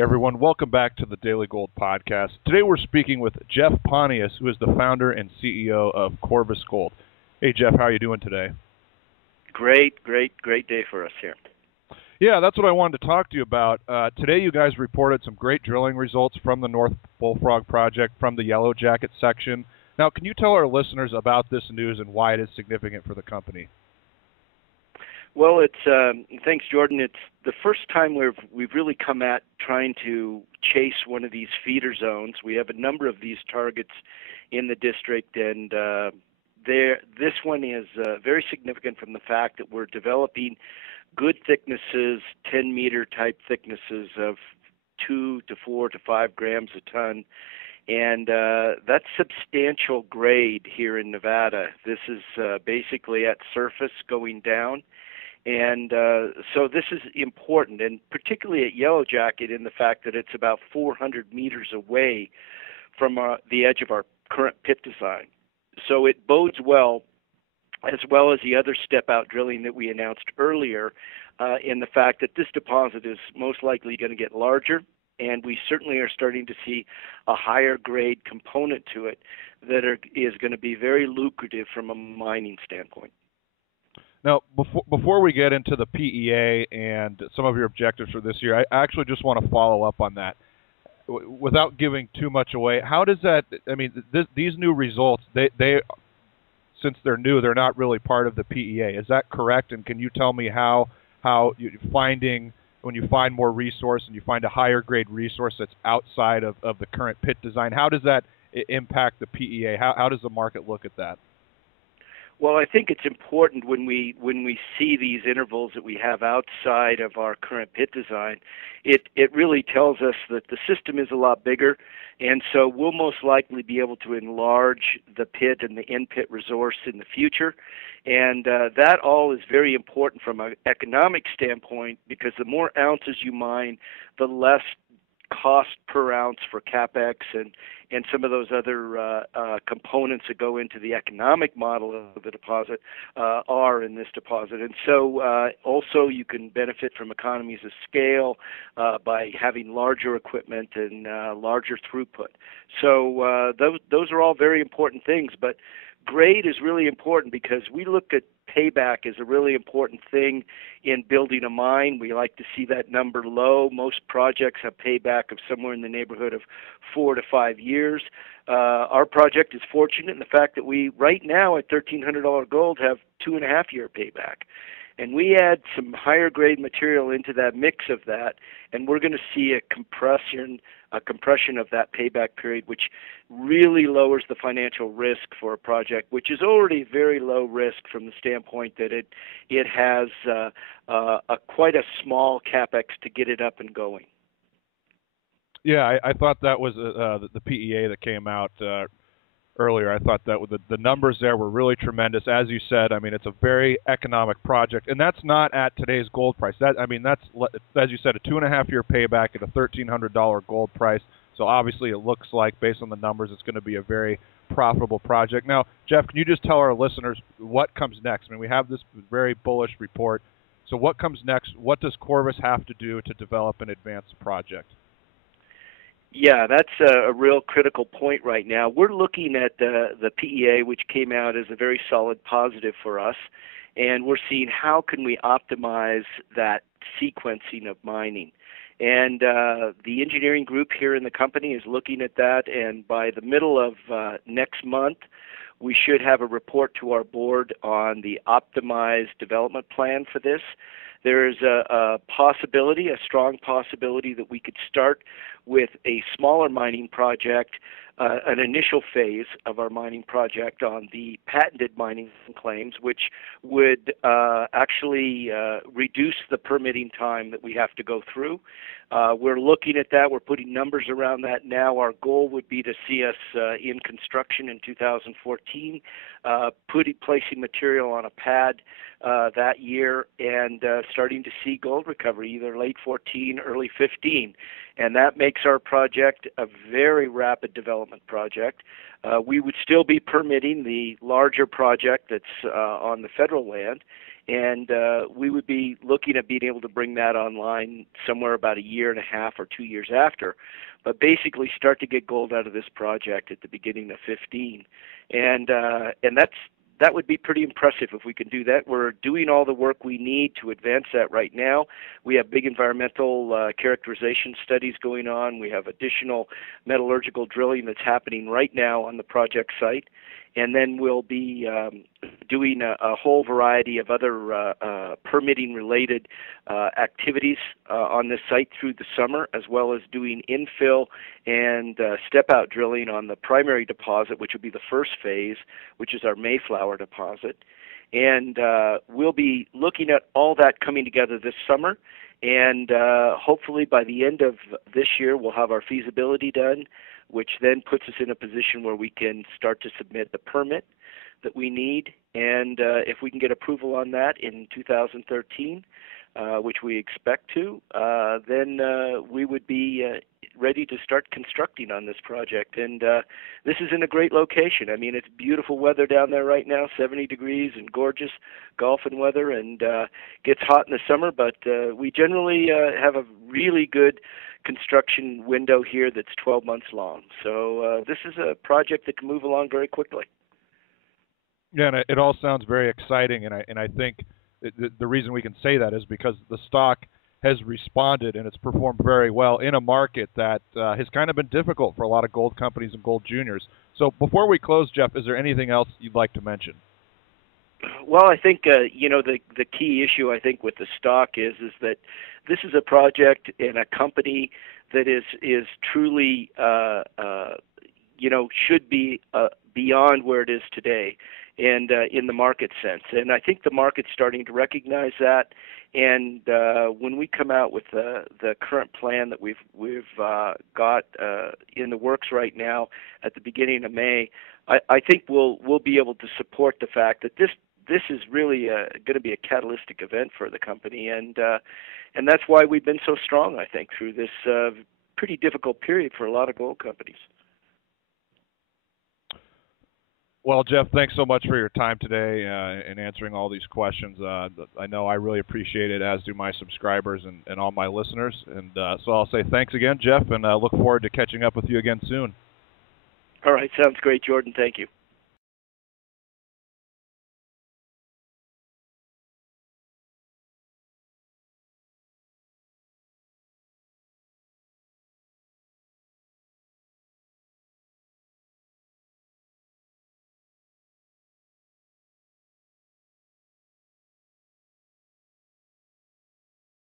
Hey everyone, welcome back to the Daily Gold Podcast. Today we're speaking with Jeff Pontius, who is the founder and CEO of Corvus Gold. Hey Jeff, how are you doing today? Great day for us here. Yeah, that's what I wanted to talk to you about. Today you guys reported some great drilling results from the North Bullfrog project from the Yellow Jacket section. Now, can you tell our listeners about this news and why it is significant for the company? Well, thanks, Jordan. It's the first time we've really come at trying to chase one of these feeder zones. We have a number of these targets in the district, and this one is very significant from the fact that we're developing good thicknesses, 10-meter type thicknesses of 2 to 4 to 5 grams a ton. And that's substantial grade here in Nevada. This is basically at surface going down. And so this is important, and particularly at Yellow Jacket in the fact that it's about 400 meters away from the edge of our current pit design. So it bodes well as the other step-out drilling that we announced earlier in the fact that this deposit is most likely going to get larger, and we certainly are starting to see a higher grade component to it that is going to be very lucrative from a mining standpoint. Now, before we get into the PEA and some of your objectives for this year, I actually just want to follow up on that. Without giving too much away, how does that, I mean, these new results, they since they're new, they're not really part of the PEA. Is that correct? And can you tell me how when you find more resource and you find a higher grade resource that's outside of the current pit design, how does that impact the PEA? How does the market look at that? Well, I think it's important when we see these intervals that we have outside of our current pit design, it really tells us that the system is a lot bigger, and so we'll most likely be able to enlarge the pit and the in-pit resource in the future. And that all is very important from an economic standpoint because the more ounces you mine, the less cost per ounce for CapEx and some of those other components that go into the economic model of the deposit are in this deposit. And so also you can benefit from economies of scale by having larger equipment and larger throughput. So those are all very important things, but grade is really important because we look at payback as a really important thing in building a mine. We like to see that number low. Most projects have payback of somewhere in the neighborhood of 4 to 5 years. Our project is fortunate in the fact that we, right now at $1,300 gold, have 2.5-year payback. And we add some higher grade material into that mix of that, and we're going to see a compression of that payback period, which really lowers the financial risk for a project, which is already very low risk from the standpoint that it has quite a small CapEx to get it up and going. Yeah, I thought that was the PEA that came out earlier. I thought that the numbers there were really tremendous. As you said, I mean, it's a very economic project, and that's not at today's gold price. That's, as you said, a 2.5-year payback at a $1,300 gold price. So obviously it looks like, based on the numbers, it's going to be a very profitable project. Now, Jeff, can you just tell our listeners what comes next? I mean, we have this very bullish report. So what comes next? What does Corvus have to do to develop and advance the project? Yeah, that's a real critical point right now. We're looking at the PEA, which came out as a very solid positive for us, and we're seeing how can we optimize that sequencing of mining. And the engineering group here in the company is looking at that, and by the middle of next month, we should have a report to our board on the optimized development plan for this. There's a possibility, a strong possibility, that we could start with a smaller mining project, an initial phase of our mining project on the patented mining claims, which would actually reduce the permitting time that we have to go through. We're looking at that. We're putting numbers around that now. Our goal would be to see us in construction in 2014, placing material on a pad that year and starting to see gold recovery either late 14, early 15. And that makes our project a very rapid development project. We would still be permitting the larger project that's on the federal land, and we would be looking at being able to bring that online somewhere about a year and a half or 2 years after. But basically start to get gold out of this project at the beginning of 15, and that would be pretty impressive if we can do that. We're doing all the work we need to advance that right now. We have big environmental characterization studies going on. We have additional metallurgical drilling that's happening right now on the project site. And then we'll be doing a whole variety of other permitting-related activities on this site through the summer, as well as doing infill and step-out drilling on the primary deposit, which will be the first phase, which is our Mayflower deposit. And we'll be looking at all that coming together this summer. And hopefully by the end of this year, we'll have our feasibility done, which then puts us in a position where we can start to submit the permit that we need. And if we can get approval on that in 2013, which we expect to, then we would be ready to start constructing on this project. And this is in a great location. I mean, it's beautiful weather down there right now, 70 degrees and gorgeous golfing weather, and gets hot in the summer, but we generally have a really good construction window here that's 12 months long. So this is a project that can move along very quickly. Yeah, and it all sounds very exciting, and I think the reason we can say that is because the stock has responded and it's performed very well in a market that has kind of been difficult for a lot of gold companies and gold juniors. So before we close, Jeff, is there anything else you'd like to mention? Well, I think the key issue I think with the stock is that this is a project and a company that is truly should be beyond where it is today, and in the market sense. And I think the market's starting to recognize that. And when we come out with the current plan that we've got in the works right now at the beginning of May, I think we'll be able to support the fact that this is really going to be a catalytic event for the company, and that's why we've been so strong, I think, through this pretty difficult period for a lot of gold companies. Well, Jeff, thanks so much for your time today and answering all these questions. I know I really appreciate it, as do my subscribers and all my listeners. And so I'll say thanks again, Jeff, and look forward to catching up with you again soon. All right, sounds great, Jordan. Thank you.